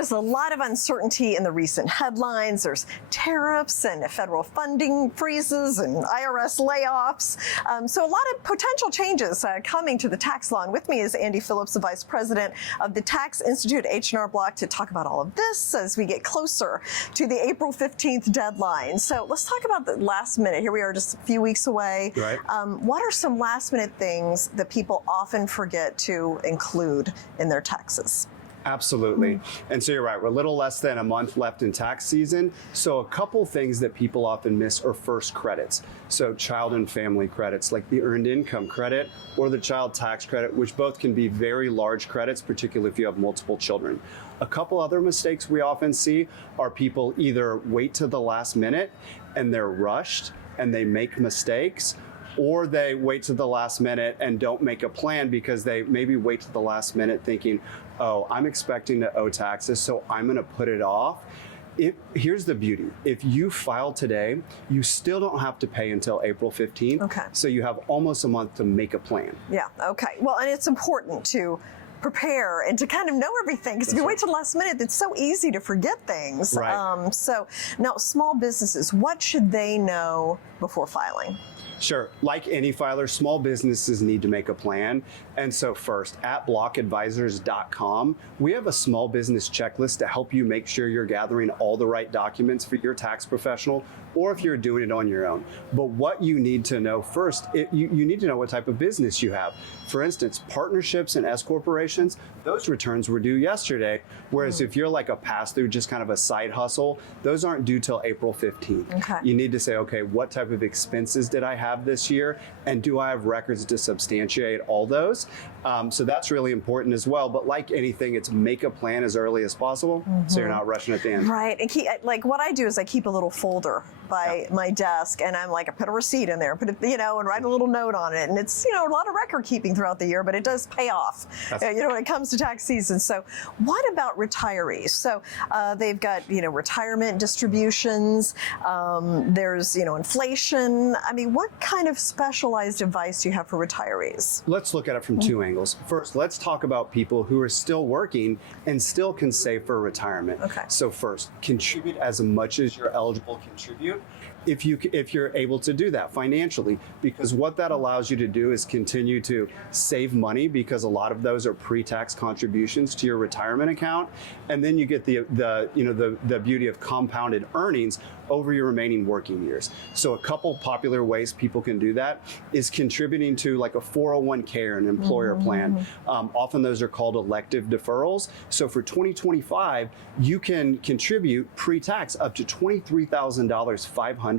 is a lot of uncertainty in the recent headlines. There's tariffs and federal funding freezes and IRS layoffs. So a lot of potential changes coming to the tax law. And with me is Andy Phillips, the Vice President of the Tax Institute, H&R Block, to talk about all of this as we get closer to the April 15th deadline. So let's talk about the last minute. Here we are just a few weeks away. Right. What are some last minute things that people often forget to include in their taxes? Absolutely. And so you're right, we're a little less than a month left in tax season. So a couple things that people often miss are first credits. So child and family credits like the earned income credit or the child tax credit, which both can be very large credits, particularly if you have multiple children. A couple other mistakes we often see are people either wait to the last minute and they're rushed and they make mistakes, or they wait to the last minute and don't make a plan because they maybe wait to the last minute thinking, oh, I'm expecting to owe taxes, so I'm gonna put it off. Here's the beauty. If you file today, you still don't have to pay until April 15th. Okay. So you have almost a month to make a plan. Yeah, okay. Well, and it's important to prepare and to kind of know everything, because if you wait till the last minute, it's so easy to forget things. Right. So now, small businesses, what should they know before filing? Sure. Like any filer, small businesses need to make a plan. And so first, at blockadvisors.com, we have a small business checklist to help you make sure you're gathering all the right documents for your tax professional, or if you're doing it on your own. But what you need to know first, you need to know what type of business you have. For instance, partnerships and S corporations, those returns were due yesterday. Whereas if you're like a pass-through, just kind of a side hustle, those aren't due till April 15th. Okay. You need to say, okay, what type of expenses did I have this year? And do I have records to substantiate all those? So that's really important as well. But like anything, it's make a plan as early as possible so you're not rushing at the end. Right. And like what I do is I keep a little folder by my desk, and I'm like, I put a receipt in there, put it, and write a little note on it. And it's, a lot of record keeping throughout the year, but it does pay off, when it comes to tax season. So what about retirees? So they've got, retirement distributions. There's, inflation. I mean, what kind of specialized advice do you have for retirees? Let's look at it from two angles. First, let's talk about people who are still working and still can save for retirement. Okay. So first, contribute as much as you're eligible to contribute. If you're able to do that financially, because what that allows you to do is continue to save money, because a lot of those are pre-tax contributions to your retirement account, and then you get the beauty of compounded earnings over your remaining working years. So a couple popular ways people can do that is contributing to like a 401k or an employer plan. Often those are called elective deferrals. So for 2025, you can contribute pre-tax up to $23,500,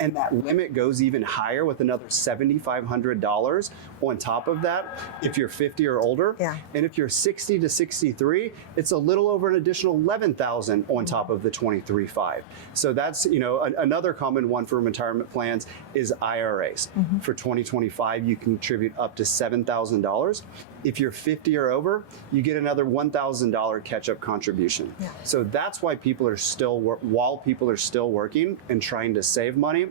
and that limit goes even higher with another $7,500 on top of that if you're 50 or older. Yeah. And if you're 60 to 63, it's a little over an additional $11,000 on top of the $23,500. So that's, another common one for retirement plans is IRAs. For 2025, you can contribute up to $7,000. If you're 50 or over, you get another $1,000 catch-up contribution. Yeah. So that's why people are still, while people are still working and trying to save money.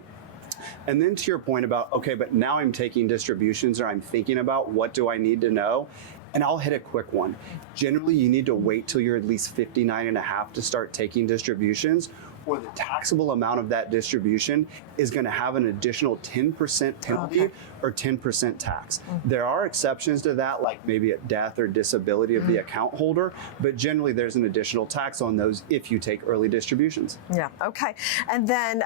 And then to your point about, okay, but now I'm taking distributions, or I'm thinking about what do I need to know? And I'll hit a quick one. Generally, you need to wait till you're at least 59 and a half to start taking distributions, or the taxable amount of that distribution is going to have an additional 10% penalty or 10% tax. There are exceptions to that, like maybe at death or disability of the account holder, but generally there's an additional tax on those if you take early distributions. Yeah, okay. And then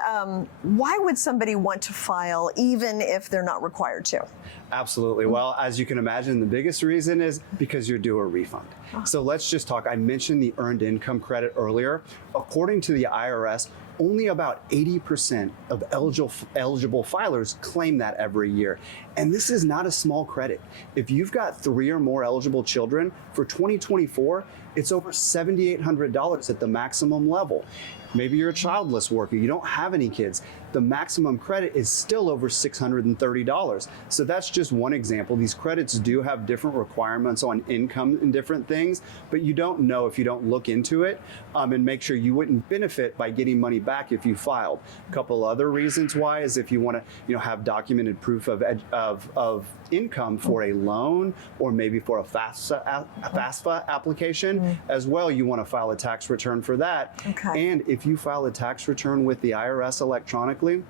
why would somebody want to file even if they're not required to? Absolutely. Well, as you can imagine, the biggest reason is because you're due a refund. So let's just talk. I mentioned the earned income credit earlier. According to the IRS, only about 80% of eligible filers claim that every year. And this is not a small credit. If you've got 3 or more eligible children, for 2024, it's over $7,800 at the maximum level. Maybe you're a childless worker, you don't have any kids. The maximum credit is still over $630. So that's just one example. These credits do have different requirements on income and different things, but you don't know if you don't look into it and make sure you wouldn't benefit by getting money back if you filed. A couple other reasons why is if you want to have documented proof of income for a loan or maybe for a FAFSA application, as well, you want to file a tax return for that. Okay. And if you file a tax return with the IRS electronically,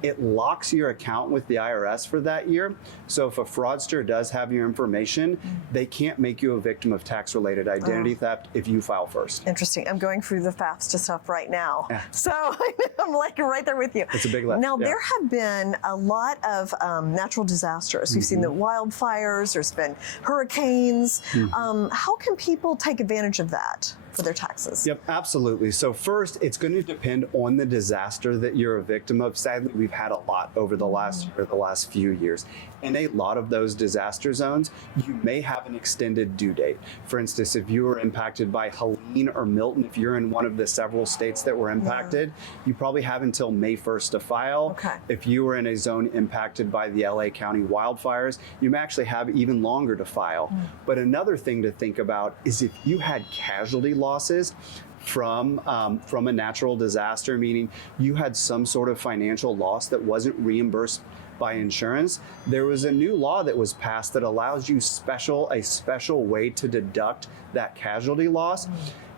it locks your account with the IRS for that year. So if a fraudster does have your information, they can't make you a victim of tax-related identity theft if you file first. Interesting. I'm going through the FAFSA stuff right now. Yeah. So I'm like right there with you. It's a big lift. Now, yeah. there have been a lot of natural disasters. We've seen the wildfires, there's been hurricanes. How can people take advantage of that for their taxes? Yep, absolutely. So first, it's going to depend on the disaster that you're a victim of. Sadly, we've had a lot over the last year, the last few years. In a lot of those disaster zones, you may have an extended due date. For instance, if you were impacted by Helene or Milton, if you're in one of the several states that were impacted, you probably have until May 1st to file. Okay. If you were in a zone impacted by the LA County wildfires, you may actually have even longer to file. But another thing to think about is if you had casualty losses from a natural disaster, meaning you had some sort of financial loss that wasn't reimbursed by insurance, there was a new law that was passed that allows you a special way to deduct that casualty loss.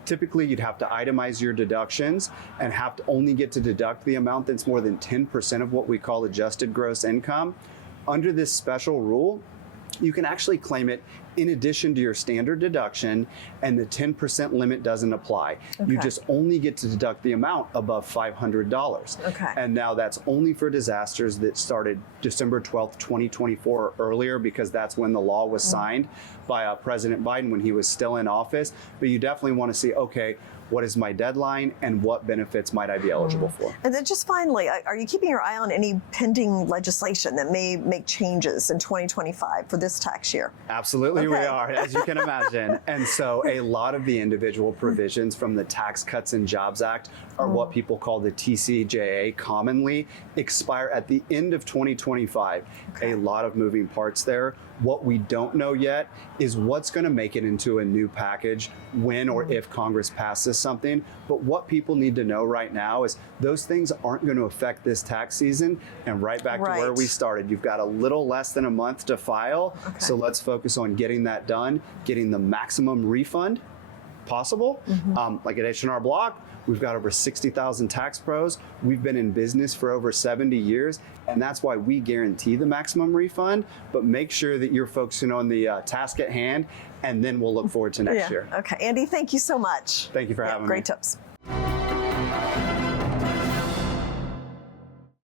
Typically, you'd have to itemize your deductions and have to only get to deduct the amount that's more than 10% of what we call adjusted gross income. Under this special rule, you can actually claim it in addition to your standard deduction, and the 10% limit doesn't apply. You just only get to deduct the amount above $500. Okay. And now that's only for disasters that started December 12th, 2024 or earlier, because that's when the law was signed by President Biden when he was still in office. But you definitely want to see, okay, what is my deadline and what benefits might I be eligible for? And then just finally, are you keeping your eye on any pending legislation that may make changes in 2025 for this tax year? Absolutely, we are, as you can imagine. And so a lot of the individual provisions from the Tax Cuts and Jobs Act are what people call the TCJA commonly expire at the end of 2025. A lot of moving parts there. What we don't know yet is what's going to make it into a new package when or if Congress passes something. But what people need to know right now is those things aren't going to affect this tax season. And right back to where we started, you've got a little less than a month to file. So let's focus on getting that done, getting the maximum refund possible. Like at H&R Block, we've got over 60,000 tax pros. We've been in business for over 70 years, and that's why we guarantee the maximum refund. But make sure that you're focusing on the task at hand, and then we'll look forward to next year. Okay, Andy, thank you so much. Thank you for having me. Great tips.